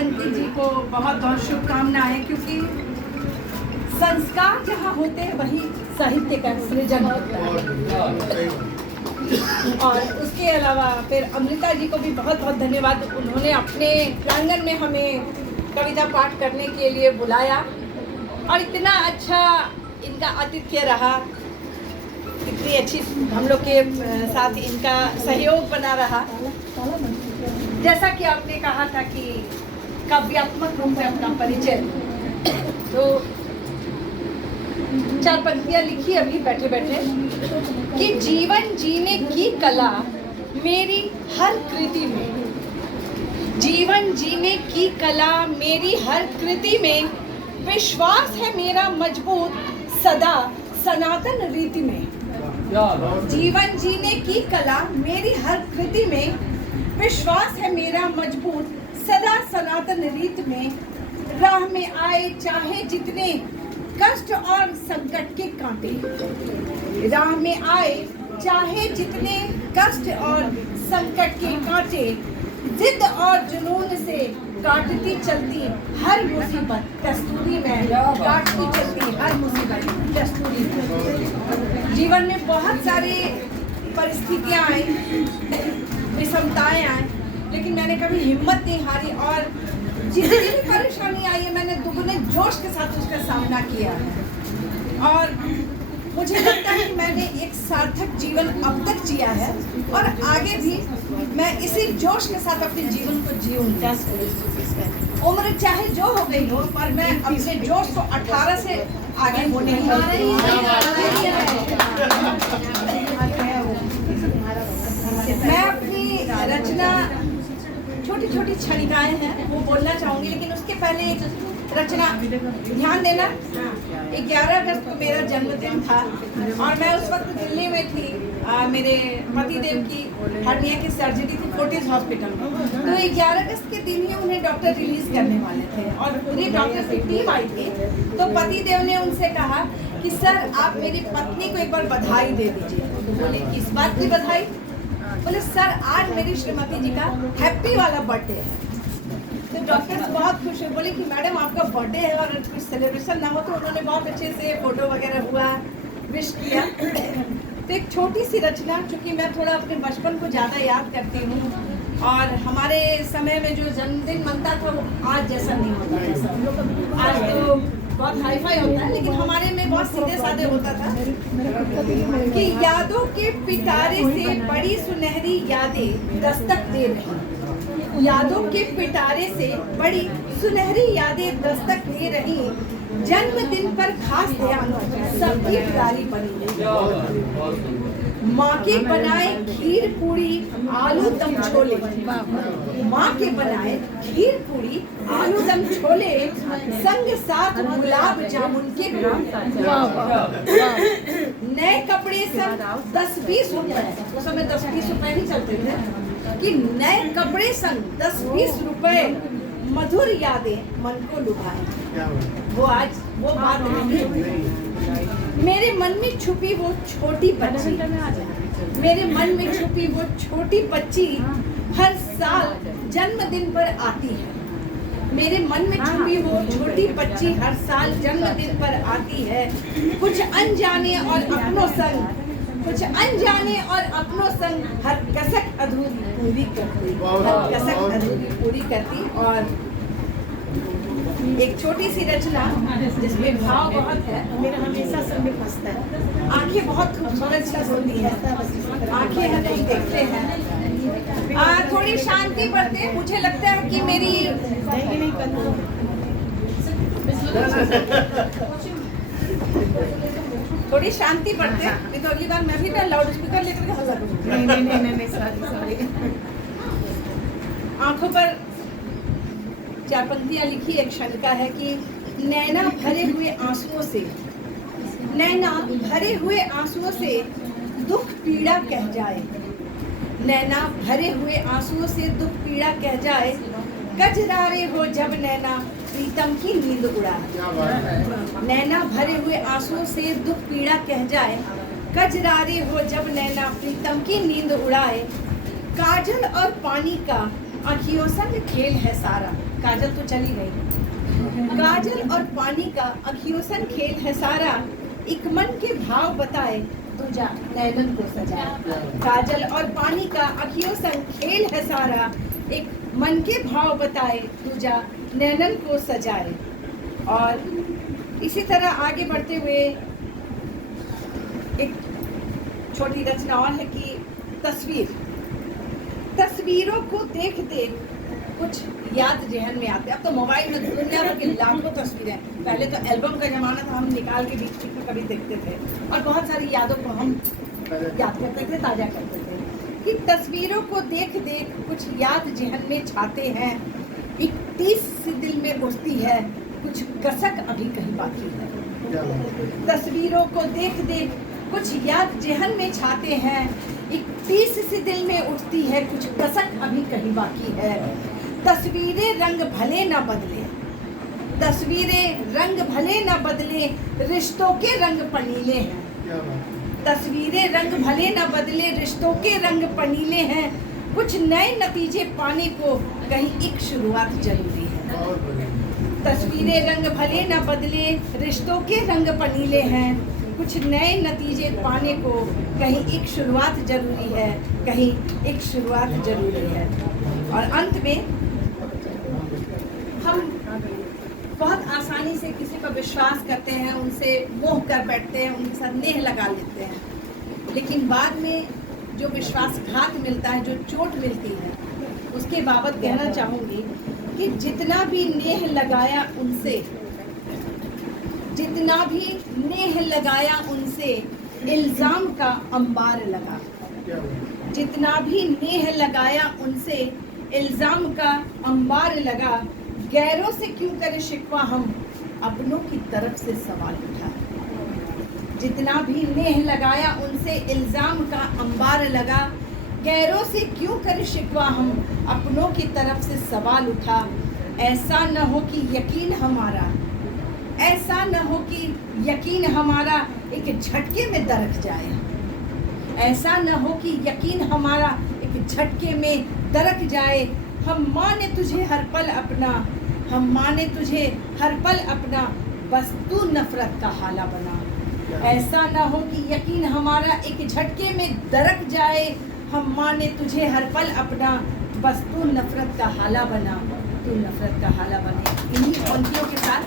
अंकित जी को बहुत बहुत शुभकामनाएं, क्योंकि संस्कार जहाँ होते हैं वही साहित्य का सृजन होता है। और उसके अलावा फिर अमृता जी को भी बहुत बहुत धन्यवाद, उन्होंने अपने प्रांगण में हमें कविता पाठ करने के लिए बुलाया और इतना अच्छा इनका आतिथ्य रहा, इतनी अच्छी हम लोग के साथ इनका सहयोग बना रहा। जैसा कि आपने कहा था कि काव्यात्मक रूप में अपना परिचय, तो 4 पंक्तियां लिखी अभी बैठे बैठे कि जीवन जीने की कला मेरी हर कृति में, जीवन जीने की कला मेरी हर कृति में, विश्वास है मेरा मजबूत सदा सनातन रीति में। जीवन जीने की कला मेरी हर कृति में, विश्वास है मेरा मजबूत सदा सनातन रीत में। राह में आए चाहे जितने कष्ट और संकट के कांटे, राह में आए चाहे जितने कष्ट और संकट के कांटे, जिद और जुनून से काटती चलती हर मुसीबत कस्तूरी में, काटती चलती हर मुसीबत कस्तूरी में। जीवन में बहुत सारी परिस्थितियां आई, विषमताएं आई, लेकिन मैंने कभी हिम्मत नहीं हारी और जितनी भी परेशानी आई है मैंने दुगने जोश के साथ उसका सामना किया है। और मुझे लगता है कि मैंने एक सार्थक जीवन अब तक जिया है और आगे भी मैं इसी जोश के साथ अपने जीवन को जीऊंगी। उम्र चाहे जो हो गई हो, पर मैं अपने जोश को 18 से आगे होने ही मैं अपनी रचना छोटी छोटी क्षणिकाएं हैं वो बोलना चाहूँगी, लेकिन उसके पहले एक रचना ध्यान देना। 11 अगस्त को मेरा जन्मदिन था और मैं उस वक्त दिल्ली में थी। मेरे पतिदेव की हर्निया की सर्जरी थी फोर्टिस हॉस्पिटल में, तो 11 अगस्त के दिन ही उन्हें डॉक्टर रिलीज करने वाले थे और पूरी डॉक्टर की टीम आई थी। तो पतिदेव ने उनसे कहा कि सर आप मेरी पत्नी को एक बार बधाई दे दीजिए। तो बोले किस बात की बधाई? बोले सर आज मेरी श्रीमती जी का हैप्पी वाला बर्थडे है। तो डॉक्टर्स बहुत खुश हुए, बोले कि मैडम आपका बर्थडे है और कुछ सेलिब्रेशन ना हो। तो उन्होंने बहुत अच्छे से फोटो वगैरह हुआ, विश किया। तो एक छोटी सी रचना, क्योंकि मैं थोड़ा अपने बचपन को ज़्यादा याद करती हूँ और हमारे समय में जो जन्मदिन मनता था वो आज जैसा नहीं होता था। आज तो बहुत हाई फाई होता है, लेकिन हमारे में बहुत सीधे साधे होता था कि यादों के पिटारे से बड़ी सुनहरी यादें दस्तक दे रही, यादों के पिटारे से बड़ी सुनहरी यादें दस्तक दे रही, जन्मदिन पर खास ध्यान सबकी गारी बनी। माँ के बनाए खीर पूरी आलू दम छोले, माँ के बनाए खीर पूरी आलू दम छोले, संग साथ गुलाब जामुन के नए कपड़े संग 10-20 रुपए, उस समय 10-20 रुपए ही चलते थे, कि नए कपड़े संग 10-20 रुपए, मधुर यादें मन को लुभाए। वो आज वो बात नहीं। मेरे मन में छुपी वो छोटी बच्ची, मेरे मन में छुपी वो छोटी बच्ची हर साल जन्मदिन पर आती है। मेरे मन में छुपी वो छोटी बच्ची हर साल जन्मदिन पर आती है। कुछ अनजाने और अपनों संग, कुछ अनजाने और अपनों संग हर कसक अधूरी पूरी करती, हर कसक अधूरी पूरी करती। और एक छोटी सी रचना जिसमें भाव बहुत है, मेरा हमेशा सब में फंसता है। आंखें बहुत खूबसूरत सी होती है, आंखें हम लोग देखते हैं, थोड़ी शांति बरते। मुझे लगता है कि मेरी थोड़ी शांति बरते, नहीं तो अगली बार मैं भी लाउड स्पीकर लेकर के हल्ला करूंगी। नहीं सॉरी। आंखों पर 4 पंक्तियां लिखी। एक क्षणिका है कि नैना भरे हुए आंसुओं से, नैना भरे हुए आंसुओं से दुख पीड़ा कह जाए, नैना भरे हुए आंसुओं से दुख पीड़ा कह जाए, कजरारे हो जब नैना प्रीतम की नींद उड़ाए। नैना भरे हुए आंसुओं से दुख पीड़ा कह जाए, कजरारे हो जब नैना प्रीतम की नींद उड़ाए। काजल और पानी का आँखियों संग खेल है सारा, काजल तो चली गई। काजल और पानी का अखियों सन खेल है सारा, एक मन के भाव बताए दूजा नैनन को सजाए। काजल और पानी का अखियों सन खेल है सारा, एक मन के भाव बताए दूजा नैनन को सजाए। और इसी तरह आगे बढ़ते हुए एक छोटी रचना और है कि तस्वीरों को देख देख कुछ याद जहन में आते। अब तो मोबाइल में दुनिया भर की लाखों तस्वीरें, पहले तो एल्बम का जमाना था, हम निकाल के बीच में कभी देखते थे और बहुत सारी यादों को हम याद करते थे, ताज़ा करते थे। कि तस्वीरों को देख देख कुछ याद जहन में छाते हैं, एक टीस सी दिल में उठती है, कुछ कसक अभी कहीं बाकी है। तस्वीरों को देख देख कुछ याद जहन में छाते हैं, एक टीस सी दिल में उठती है, कुछ कसक अभी कहीं बाकी है। तस्वीरें रंग भले न बदले, तस्वीरें रंग भले न बदले, रिश्तों के रंग पनीले हैं। तस्वीरें रंग भले न बदले, रिश्तों के रंग पनीले हैं, कुछ नए नतीजे पाने को कहीं एक शुरुआत जरूरी है। तस्वीरें रंग भले न बदले, रिश्तों के रंग पनीले हैं, कुछ नए नतीजे पाने को कहीं एक शुरुआत जरूरी है, कहीं एक शुरुआत जरूरी है। और अंत में हम बहुत आसानी से किसी पर विश्वास करते हैं, उनसे मोह कर बैठते हैं, उनके साथ नेह लगा लेते हैं, लेकिन बाद में जो विश्वासघात मिलता है, जो चोट मिलती है, उसके बाबत कहना चाहूँगी कि जितना भी नेह लगाया उनसे, जितना भी नेह लगाया उनसे, इल्ज़ाम का अंबार लगा। जितना भी नेह लगाया उनसे, इल्ज़ाम का अंबार लगा। गैरों से क्यों करे शिकवा हम, अपनों की तरफ से सवाल उठा। जितना भी नेह लगाया उनसे, इल्ज़ाम का अंबार लगा। गैरों से क्यों करे शिकवा हम, अपनों की तरफ से सवाल उठा। ऐसा न हो कि यकीन हमारा, ऐसा न हो कि यकीन हमारा एक झटके में दरक जाए। ऐसा न हो कि यकीन हमारा एक झटके में दरक जाए। हम माने तुझे हर पल अपना, हम माने तुझे हर पल अपना, बस तू नफरत का हाला बना। ऐसा न हो कि यकीन हमारा एक झटके में दरक जाए। हम माने तुझे हर पल अपना, बस तू नफरत का हाला बना, तू नफरत का हाला बने। इन्हीं पंक्तियों के साथ